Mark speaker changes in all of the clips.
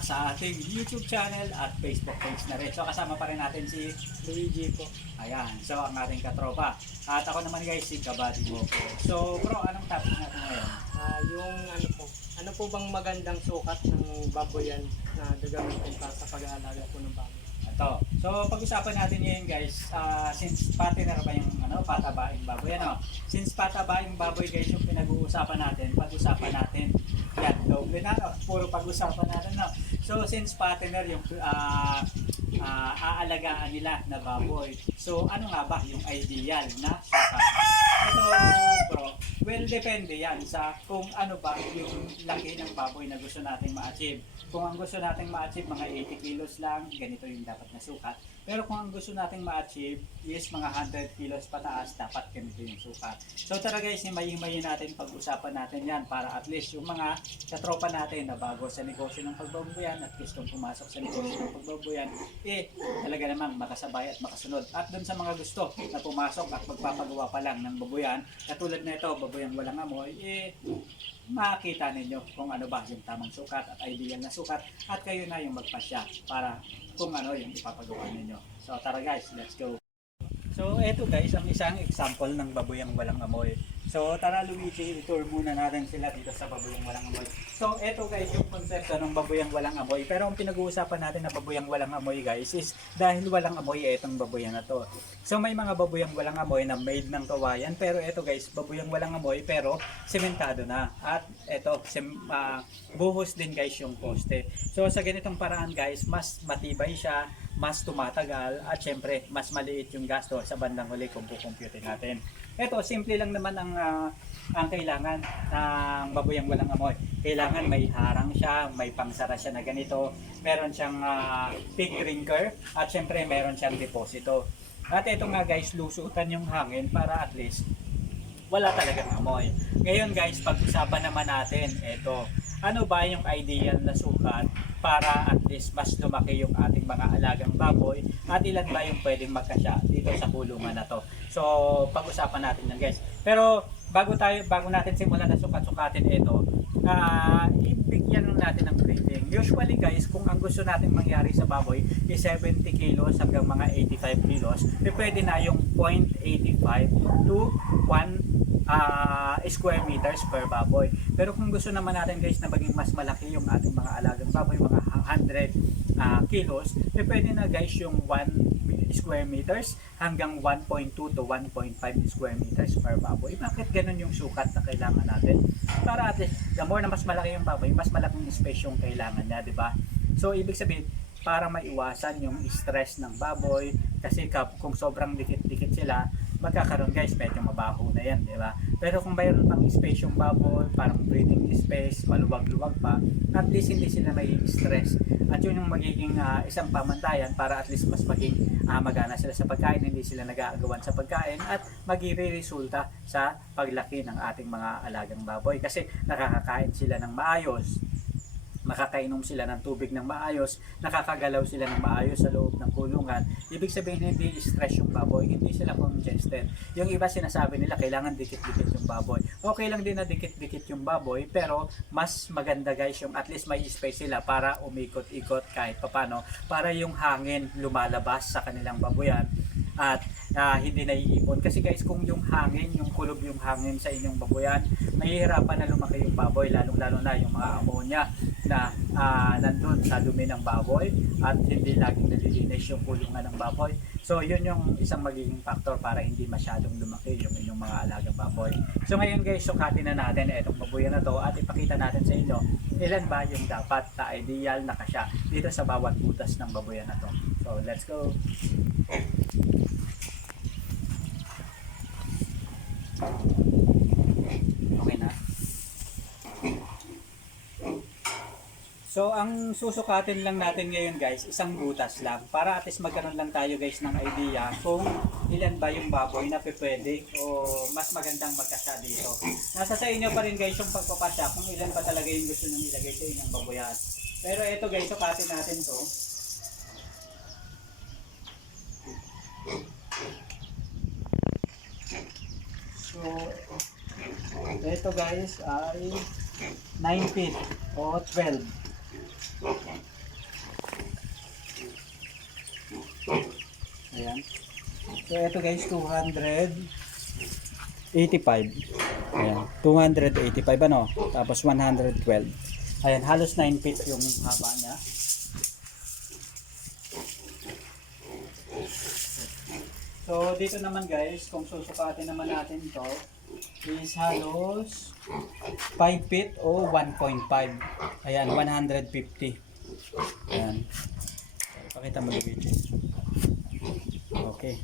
Speaker 1: back sa ating YouTube channel at Facebook page na rin. So kasama pa rin natin si
Speaker 2: Luigi po.
Speaker 1: Ayan, so ang ating katropa. At ako naman guys, si Kabady mo po. So bro, anong topic natin ngayon?
Speaker 2: Ah, yung ano po, ano po bang magandang sukat ng baboyan na gagamitin para sa pag-aalaga po ng baboy?
Speaker 1: Ito. So pag-usapan natin ngayon guys, ah, since partner ba yung ano, patabaing baboy ano? Since patabaing baboy guys yung pinag-uusapan natin, pag-usapan natin. Yan, doble na, no? puro pag-usapan natin no. So since partner yung ah, ah, aalagaan nila na baboy. So ano nga ba yung ideal na sukat? Ito well depende yan sa kung ano ba yung laki ng baboy na gusto nating ma-achieve. Kung ang gusto nating ma-achieve mga 80 kilos lang, ganito yung dapat na sukat. Pero kung ang gusto nating ma-achieve is mga 100 kilos pataas, dapat ganito yung sukat. So tara guys, himayin-mayin natin pag-usapan natin yan para at least yung mga katropa natin na bago sa negosyo ng pagbabuyan at gustong pumasok sa negosyo ng pagbabuyan, eh talaga namang makasabay at makasunod. At dun sa mga gusto na pumasok at magpapagawa pa lang ng babuyan, katulad na ito, babuyang walang amoy, eh makikita ninyo kung ano ba yung tamang sukat at ideal na sukat at kayo na yung magpasya para kung ano yung ipapagawa ninyo. So tara guys, let's go! So eto guys, ang isang example ng baboyang walang amoy. So tara Luigi, i-tour muna natin sila dito sa baboyang walang amoy. So eto guys, yung konsepto ng baboyang walang amoy. Pero ang pinag-uusapan natin na baboyang walang amoy guys is dahil walang amoy etong baboyan na to. So may mga baboyang walang amoy na made ng kawayan. Pero eto guys, baboyang walang amoy pero sementado na. At eto, sem, ah, buhos din guys yung poste. So sa ganitong paraan guys, mas matibay siya, mas tumatagal at syempre mas maliit yung gasto sa bandang huli kung kukumpute natin. Ito, simple lang naman ang ah, ang kailangan ng baboyang walang amoy. Kailangan may harang siya, may pangsara siya na ganito, meron siyang ah, pig drinker at syempre meron siyang deposito. At ito nga guys, lusutan yung hangin para at least wala talagang amoy. Ngayon guys, pag-usapan naman natin, ito, ano ba yung ideal na sukat para at least mas lumaki yung ating mga alagang baboy at ilan ba yung pwedeng magkasya dito sa kulungan na to. So, pag-usapan natin yan guys. Pero bago tayo bago natin simulan na sukat-sukatin ito, ah ibigyan natin ng grading. Usually guys, kung ang gusto nating mangyari sa baboy is 70 kilos hanggang mga 85 kilos, eh, pwede na yung 0.85 to 1 ah, square meters per baboy. Pero kung gusto naman natin guys na maging mas malaki yung ating mga alagang baboy, mga 100 ah, kilos, eh pwede na guys yung 1 square meters hanggang 1.2 to 1.5 square meters per baboy. Bakit ganun yung sukat na kailangan natin? Para at least, the more na mas malaki yung baboy, mas malaking space yung kailangan niya, di ba? So, ibig sabihin, para maiwasan yung stress ng baboy, kasi kung sobrang dikit-dikit sila, magkakaroon guys, medyo mabaho na yan, di ba? Pero kung mayroon pang space yung baboy, parang breathing space, maluwag-luwag pa, at least hindi sila may stress. At yun yung magiging ah, isang pamantayan para at least mas maging ah, magana sila sa pagkain, hindi sila nag-aagawan sa pagkain at magire-resulta sa paglaki ng ating mga alagang baboy. Kasi nakakakain sila ng maayos, nakakainom sila ng tubig ng maayos, nakakagalaw sila ng maayos sa loob ng kulungan. Ibig sabihin hindi stress yung baboy, hindi sila congested. Yung iba sinasabi nila kailangan dikit-dikit yung baboy. Okay lang din na dikit-dikit yung baboy, pero mas maganda guys yung at least may space sila para umikot-ikot kahit papano para yung hangin lumalabas sa kanilang baboyan at ah, hindi naiipon. Kasi guys, kung yung hangin, yung kulob yung hangin sa inyong baboyan, mahihirapan na lumaki yung baboy, lalong-lalo na yung mga ammonia na ah, nandun sa dumi ng baboy at hindi laging nalilinis yung kulungan ng baboy. So, yun yung isang magiging factor para hindi masyadong lumaki yung inyong mga alagang baboy. So, ngayon guys, sukatin na natin itong baboyan na to at ipakita natin sa inyo ilan ba yung dapat na ideal na kasya dito sa bawat butas ng baboyan na to. So, let's go! Okay na. So, ang susukatin lang natin ngayon guys, isang butas lang. Para at least magkaroon lang tayo guys ng idea kung ilan ba yung baboy na pwede o mas magandang magkasya dito. Nasa sa inyo pa rin guys yung pagpapasya kung ilan ba talaga yung gusto nyo ilagay sa inyong baboyan. Pero ito guys, sukatin natin to. So, ito guys ay 9 feet o 12. Ayan. So, ito guys, 285. Ayan. 285 ano? Tapos 112. Ayan, halos 9 feet yung haba niya. So, dito naman guys, kung susukatin naman natin to, is halos 5 feet o 1.5. Ayan, 150. Ayan. Pakita mo video. Okay.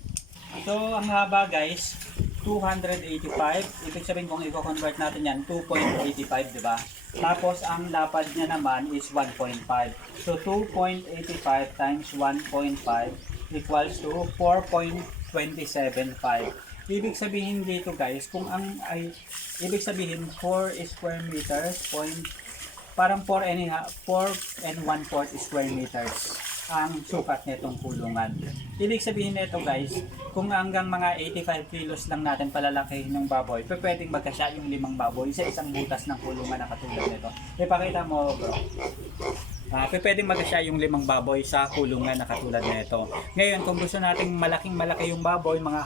Speaker 1: So, ang haba guys, 285. Ibig sabihin kung i-convert natin yan, 2.85, di ba? Tapos, ang lapad niya naman is 1.5. So, 2.85 times 1.5 equals to 4.275. Ibig sabihin dito guys, kung ang ay ibig sabihin 4 square meters, parang 4 and a half, 4 and 1 fourth square meters ang sukat nitong kulungan. Ibig sabihin nito guys, kung hanggang mga 85 kilos lang natin palalakihin yung baboy, pwedeng magkasya yung limang baboy sa isang butas ng kulungan na katulad nito. Ipakita mo bro. Uh, pwedeng magkasya yung limang baboy sa kulungan na katulad nito. Ngayon, kung gusto nating malaking malaki yung baboy, mga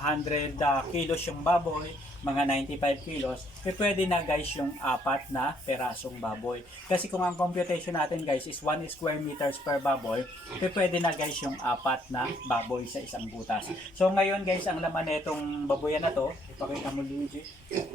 Speaker 1: 100 ah, kilos yung baboy, mga 95 kilos, eh, pwede na guys yung apat na perasong baboy. Kasi kung ang computation natin guys is 1 square meters per baboy, eh, pwede na guys yung apat na baboy sa isang butas. So ngayon guys, ang laman nitong baboyan na to, ipakita mo Luigi.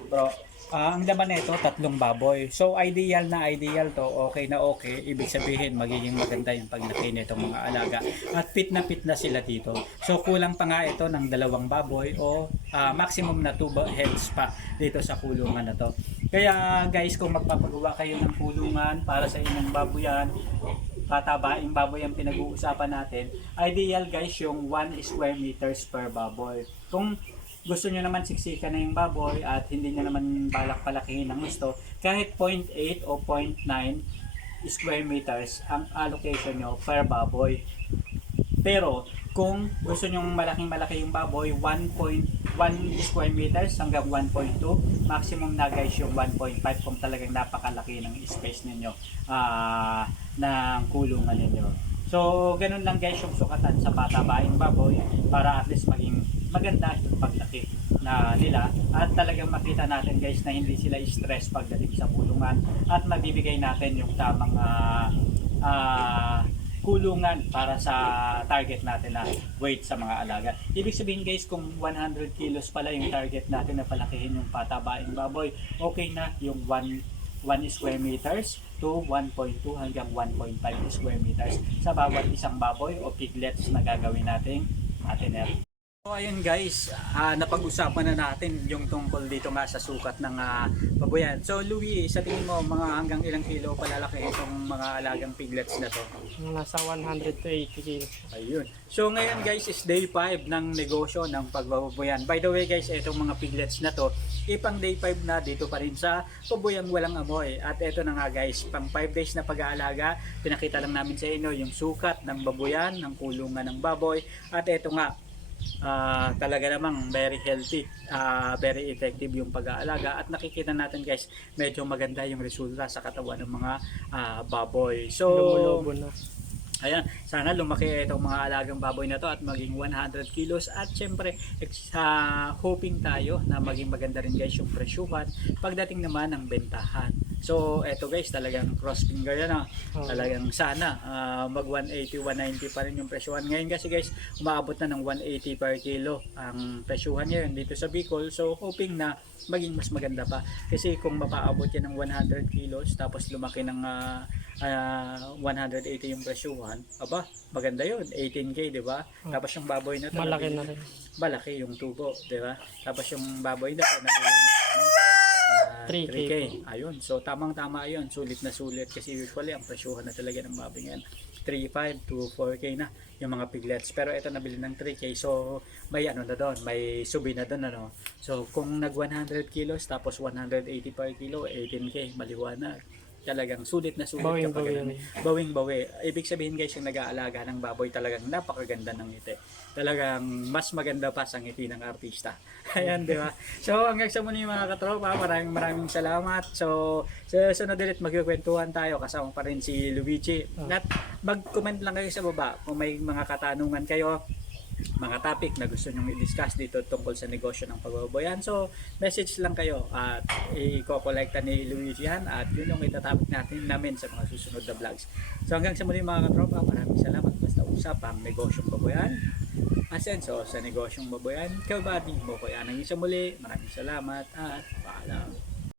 Speaker 1: Bro, ah, ang laman nito tatlong baboy. So ideal na ideal to, okay na okay. Ibig sabihin magiging maganda yung paglaki nitong mga alaga. At fit na fit na sila dito. So kulang pa nga ito ng dalawang baboy o ah, maximum na 2 heads pa dito sa kulungan na to. Kaya guys, kung magpapagawa kayo ng kulungan para sa inyong baboyan, patabaing baboy ang pinag-uusapan natin, ideal guys yung 1 square meters per baboy. Kung gusto nyo naman siksikan na yung baboy at hindi nyo naman balak palakihin ng gusto, kahit 0.8 o 0.9 square meters ang allocation nyo per baboy. Pero kung gusto nyo malaking malaki yung baboy, 1.1 square meters hanggang 1.2, maximum na guys yung 1.5 kung talagang napakalaki ng space ninyo ah ng kulungan ninyo. So, ganun lang guys yung sukatan sa patabaing baboy para at least maging maganda yung paglaki na nila at talagang makita natin guys na hindi sila stress pagdating sa kulungan at mabibigay natin yung tamang ah, ah, kulungan para sa target natin na weight sa mga alaga. Ibig sabihin guys, kung 100 kilos pala yung target natin na palakihin yung patabaing baboy, okay na yung 1 1 square meters to 1.2 hanggang 1.5 square meters sa bawat isang baboy o piglets na gagawin nating atiner. So ayun guys, ah, napag-usapan na natin yung tungkol dito nga sa sukat ng ah, baboyan. So Louis, sa tingin mo mga hanggang ilang kilo palalaki itong mga alagang piglets na to?
Speaker 2: Nasa 100 to 80 kilos.
Speaker 1: Ayun. So ngayon guys is day 5 ng negosyo ng pagbababoyan. By the way guys, itong mga piglets na to, ipang day 5 na dito pa rin sa baboyang walang amoy. At ito na nga guys, pang 5 days na pag-aalaga, pinakita lang namin sa inyo yung sukat ng baboyan, ng kulungan ng baboy. At ito nga, ah, talaga namang very healthy, ah, very effective yung pag-aalaga at nakikita natin guys, medyo maganda yung resulta sa katawan ng mga ah, baboy. So,
Speaker 2: Lumulobo na.
Speaker 1: Ayan, sana lumaki itong mga alagang baboy na to at maging 100 kilos at syempre sa hoping tayo na maging maganda rin guys yung presyuhan pagdating naman ng bentahan. So eto guys talagang cross finger yan ah.
Speaker 2: Oo.
Speaker 1: Talagang sana ah, mag 180, 190 pa rin yung presyuhan. Ngayon kasi guys umaabot na ng 180 per kilo ang presyuhan ngayon dito sa Bicol. So hoping na maging mas maganda pa. Kasi kung mapaabot yan ng 100 kilos tapos lumaki ng ah, ah, 180 yung presyuhan, aba, maganda yun. 18k, di ba? Tapos yung baboy na to,
Speaker 2: Malaki na rin.
Speaker 1: malaki yung tubo, di ba? Tapos yung baboy na to, nabili
Speaker 2: 3K
Speaker 1: 3K. Ayun. So, tamang-tama yun. Sulit na sulit. Kasi usually, ang presyuhan na talaga ng baboy ngayon. 3.5 to 4K na yung mga piglets. Pero ito nabili ng 3K. So, may ano na doon. May subi na doon. Ano. So, kung nag 100 kilos tapos 180 per kilo, 18K. Maliwanag. Talagang sulit na sulit
Speaker 2: Bawing
Speaker 1: kapag
Speaker 2: bawi.
Speaker 1: Bawing bawi. Ibig sabihin guys, yung nag-aalaga ng baboy talagang napakaganda ng ngiti. Talagang mas maganda pa sa ngiti ng artista. Ayan, di ba? So, hanggang sa muli mga katropa, maraming maraming salamat. So, sa sunod ulit magkikwentuhan tayo kasama pa rin si Luigi. At mag-comment lang kayo sa baba kung may mga katanungan kayo mga topic na gusto nyong i-discuss dito tungkol sa negosyo ng pagbabayan. So, message lang kayo at i-collecta ni Luigi yan at yun yung itatopic natin namin sa mga susunod na vlogs. So, hanggang sa muli mga katropa, maraming salamat. Basta usapang negosyong baboyan. Asenso sa negosyong baboyan. Ikaw ba, di mo ko yan. Hanggang sa muli, maraming salamat at paalam.